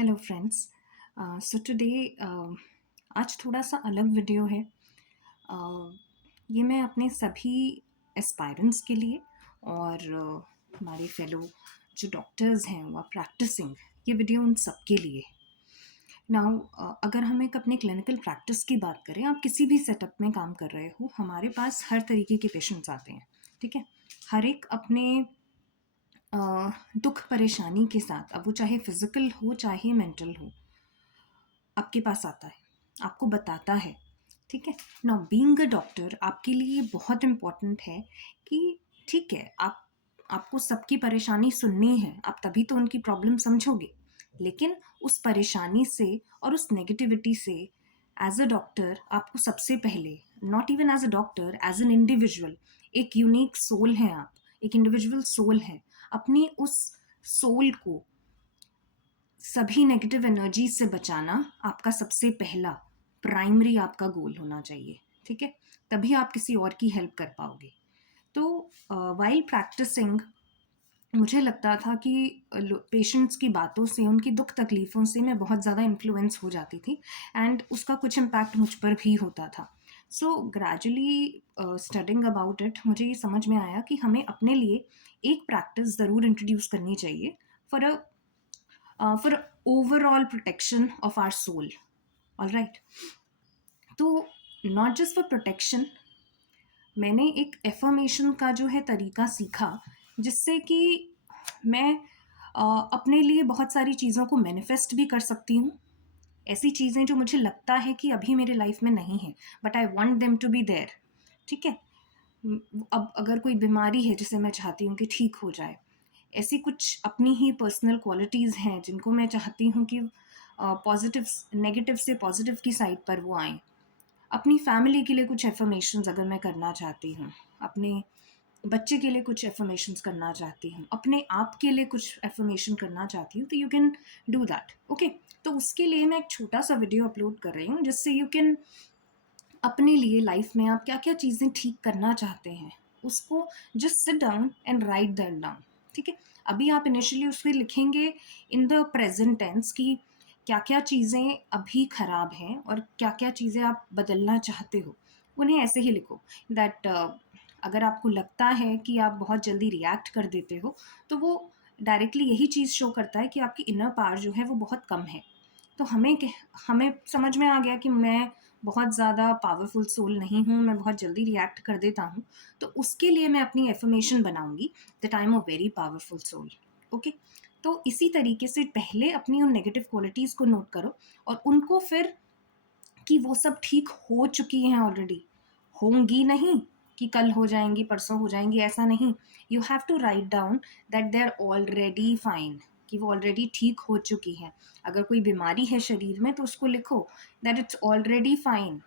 Hello friends. So today आज थोड़ा सा अलग वीडियो है। ये मैं अपने सभी एस्पायरेंट्स के लिए और हमारे फेलो जो डॉक्टर्स हैं वो प्रैक्टिसिंग, ये वीडियो उन सब के लिए। नाउ अगर हम एक अपने क्लिनिकल प्रैक्टिस की बात करें, आप किसी भी सेटअप में काम कर रहे हो, हमारे पास हर तरीके के पेशेंट्स आते हैं। ठीक है, हर एक अपने दुख परेशानी के साथ, अब वो चाहे फिजिकल हो चाहे मेंटल हो, आपके पास आता है, आपको बताता है। ठीक है, नाउ बीइंग अ डॉक्टर आपके लिए बहुत इम्पॉर्टेंट है कि ठीक है, आपको सबकी परेशानी सुननी है, आप तभी तो उनकी प्रॉब्लम समझोगे। लेकिन उस परेशानी से और उस नेगेटिविटी से एज अ डॉक्टर आपको सबसे पहले, not even as a doctor, as an individual, एक यूनिक सोल है, आप एक इंडिविजुअल सोल है। अपनी उस सोल को सभी नेगेटिव एनर्जी से बचाना आपका सबसे पहला प्राइमरी आपका गोल होना चाहिए। ठीक है, तभी आप किसी और की हेल्प कर पाओगे। तो वाइल प्रैक्टिसिंग मुझे लगता था कि पेशेंट्स की बातों से, उनकी दुख तकलीफ़ों से मैं बहुत ज़्यादा इन्फ्लुएंस हो जाती थी एंड उसका कुछ इम्पैक्ट मुझ पर भी होता था। So gradually studying about it, मुझे ये समझ में आया कि हमें अपने लिए एक प्रैक्टिस ज़रूर इंट्रोड्यूस करनी चाहिए for overall protection of our soul. All right, तो नॉट जस्ट फॉर प्रोटेक्शन, मैंने एक एफर्मेशन का जो है तरीका सीखा, जिससे कि मैं अपने लिए बहुत सारी चीज़ों को मैनिफेस्ट भी कर सकती हूँ। ऐसी चीज़ें जो मुझे लगता है कि अभी मेरे लाइफ में नहीं है, but I want them to be there. ठीक है, अब अगर कोई बीमारी है जिसे मैं चाहती हूँ कि ठीक हो जाए, ऐसी कुछ अपनी ही पर्सनल क्वालिटीज़ हैं जिनको मैं चाहती हूँ कि पॉजिटिव, नेगेटिव से पॉजिटिव की साइड पर वो आएँ। अपनी फैमिली के लिए कुछ एफर्मेशंस अगर मैं करना चाहती हूँ, अपने बच्चे के लिए कुछ एफर्मेशंस करना चाहती हूँ, अपने आप के लिए कुछ एफर्मेशन करना चाहती हूँ, तो you can do that. Okay, तो उसके लिए मैं एक छोटा सा वीडियो अपलोड कर रही हूँ, जिससे यू कैन अपने लिए लाइफ में आप क्या क्या चीज़ें ठीक करना चाहते हैं, उसको just sit down and right that down. ठीक है, अभी आप इनिशियली उसमें लिखेंगे इन द प्रेजेंट टेंस कि क्या क्या चीज़ें अभी ख़राब हैं और क्या क्या चीज़ें आप बदलना चाहते हो। उन्हें ऐसे ही लिखो दैट अगर आपको लगता है कि आप बहुत जल्दी रिएक्ट कर देते हो, तो वो डायरेक्टली यही चीज़ शो करता है कि आपकी इनर पावर जो है वो बहुत कम है। तो हमें समझ में आ गया कि मैं बहुत ज़्यादा पावरफुल सोल नहीं हूँ, मैं बहुत जल्दी रिएक्ट कर देता हूँ। तो उसके लिए मैं अपनी एफर्मेशन बनाऊँगी that I am a very powerful soul. Okay, तो इसी तरीके से पहले अपनी उन नेगेटिव क्वालिटीज़ को नोट करो और उनको फिर, कि वो सब ठीक हो चुकी हैं ऑलरेडी, होंगी नहीं कि कल हो जाएंगी, परसों हो जाएंगी, ऐसा नहीं। You have to write down that they are already fine, कि वो ऑलरेडी ठीक हो चुकी हैं। अगर कोई बीमारी है शरीर में तो उसको लिखो दैट इट्स ऑलरेडी फाइन,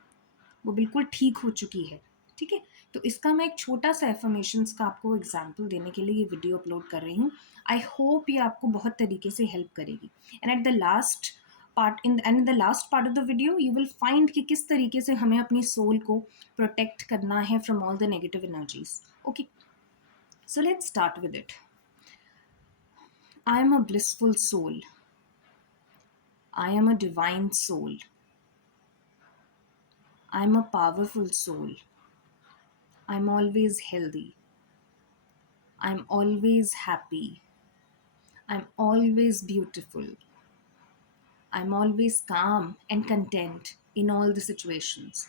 वो बिल्कुल ठीक हो चुकी है। ठीक है, तो इसका मैं एक छोटा सा एफर्मेशंस का आपको एग्जाम्पल देने के लिए ये वीडियो अपलोड कर रही हूँ। आई होप ये आपको बहुत तरीके से हेल्प करेगी। And at the last part, in the last part of the video you will find कि किस तरीके से हमें अपनी सोल को प्रोटेक्ट करना है from all the negative energies. Okay, so let's start with it. I am a blissful soul, I am a divine soul, I am a powerful soul, I'm always healthy. I'm always happy. I'm always beautiful. I'm always calm and content in all the situations.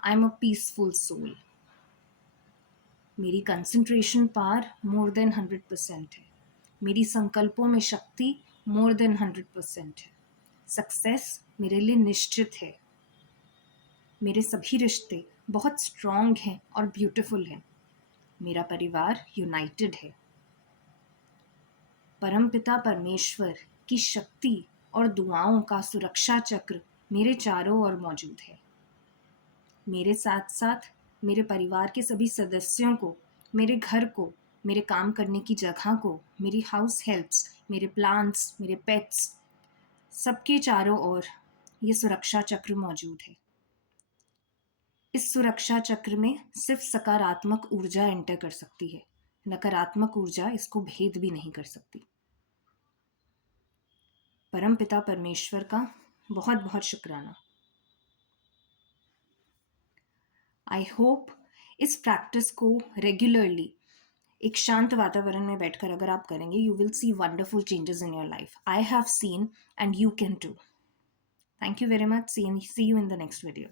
I'm a peaceful soul. मेरी concentration पार more than 100% है। मेरी संकल्पों में शक्ति more than 100% है। Success मेरे लिए निश्चित है। मेरे सभी रिश्ते बहुत स्ट्रॉन्ग हैं और ब्यूटीफुल हैं। मेरा परिवार यूनाइटेड है। परमपिता परमेश्वर की शक्ति और दुआओं का सुरक्षा चक्र मेरे चारों ओर मौजूद है। मेरे साथ साथ मेरे परिवार के सभी सदस्यों को, मेरे घर को, मेरे काम करने की जगह को, मेरी हाउस हेल्प्स, मेरे प्लांट्स, मेरे पेट्स, सबके चारों ओर ये सुरक्षा चक्र मौजूद है। इस सुरक्षा चक्र में सिर्फ सकारात्मक ऊर्जा एंटर कर सकती है, नकारात्मक ऊर्जा इसको भेद भी नहीं कर सकती। परम पिता परमेश्वर का बहुत बहुत शुक्राना। आई होप इस प्रैक्टिस को रेगुलरली एक शांत वातावरण में बैठकर अगर आप करेंगे, you will see wonderful changes in your life. I have seen and you can too. Thank you very much. See you in the next video.